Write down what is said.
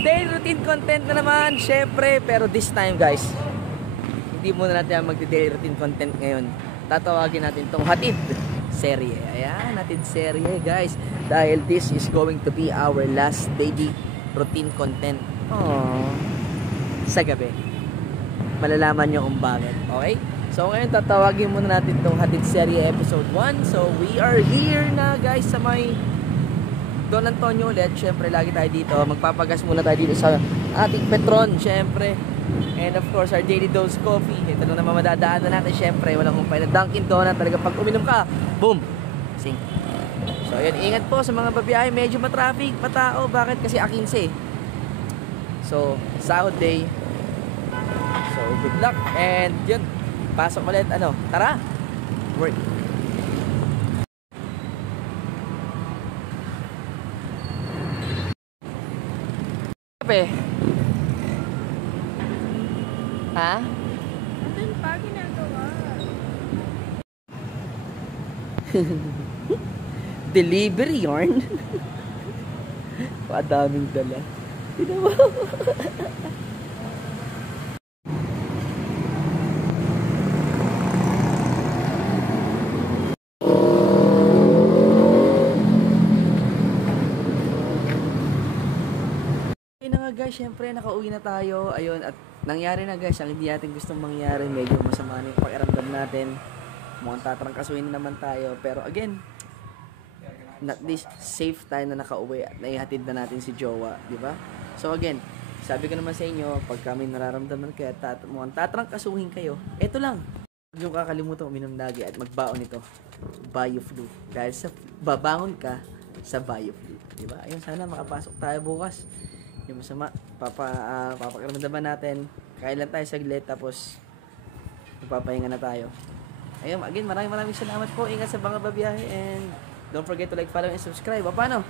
Daily routine content na naman, syempre. Pero this time guys, hindi muna natin mag-daily routine content ngayon. Tatawagin natin tong hatid serye. Ayan, hatid serye guys. Dahil this is going to be our last daily routine content. Aww. Sa gabi. Malalaman nyo kung bakit. Okay? So ngayon tatawagin muna natin tong hatid serye episode 1. So we are here na guys sa may Don Antonio ulit. Syempre lagi tayo dito. Magpapagas muna tayo dito sa ating Petron. Syempre. And of course our daily dose coffee. Ito lang naman madadaan na natin. Syempre walang kumpay na Dunkin Donut. Talaga pag uminom ka, boom! Sing. So yun, ingat po sa mga babiyahe. Medyo matraffic, patao. Bakit? Kasi A15. So sahod day. So good luck. And yun, pasok ulit, tara, work. Kape. Ha? Andun pa, ginagawa. Delivery yarn. Padaming dala. Tinawa. Guys, syempre nakauwi na tayo. Ayun, at nangyari na guys ang hindi natin gustong mangyari. Medyo masama na yung pakiramdam natin. Mukhang tatrangkasuhin na naman tayo. Pero again, at least safe tayo na nakauwi at naihatid na natin si Jowa, di ba? So again, sabi ko naman sa inyo, pag kami nararamdaman kayo at mukhang tatrangkasuhin kayo, eto lang. Huwag yung kakalimutan uminom lagi at magbaon ito. BioFlu. Dahil sa babangon ka sa BioFlu, di ba? Ayun, sana makapasok tayo bukas. Yung masama, papakiramdaman natin, kailan tayo saglit, tapos magpapahinga na tayo. Ayun, again, maraming salamat po. Ingat sa mga babiyahe, and don't forget to like, follow, and subscribe. Paano?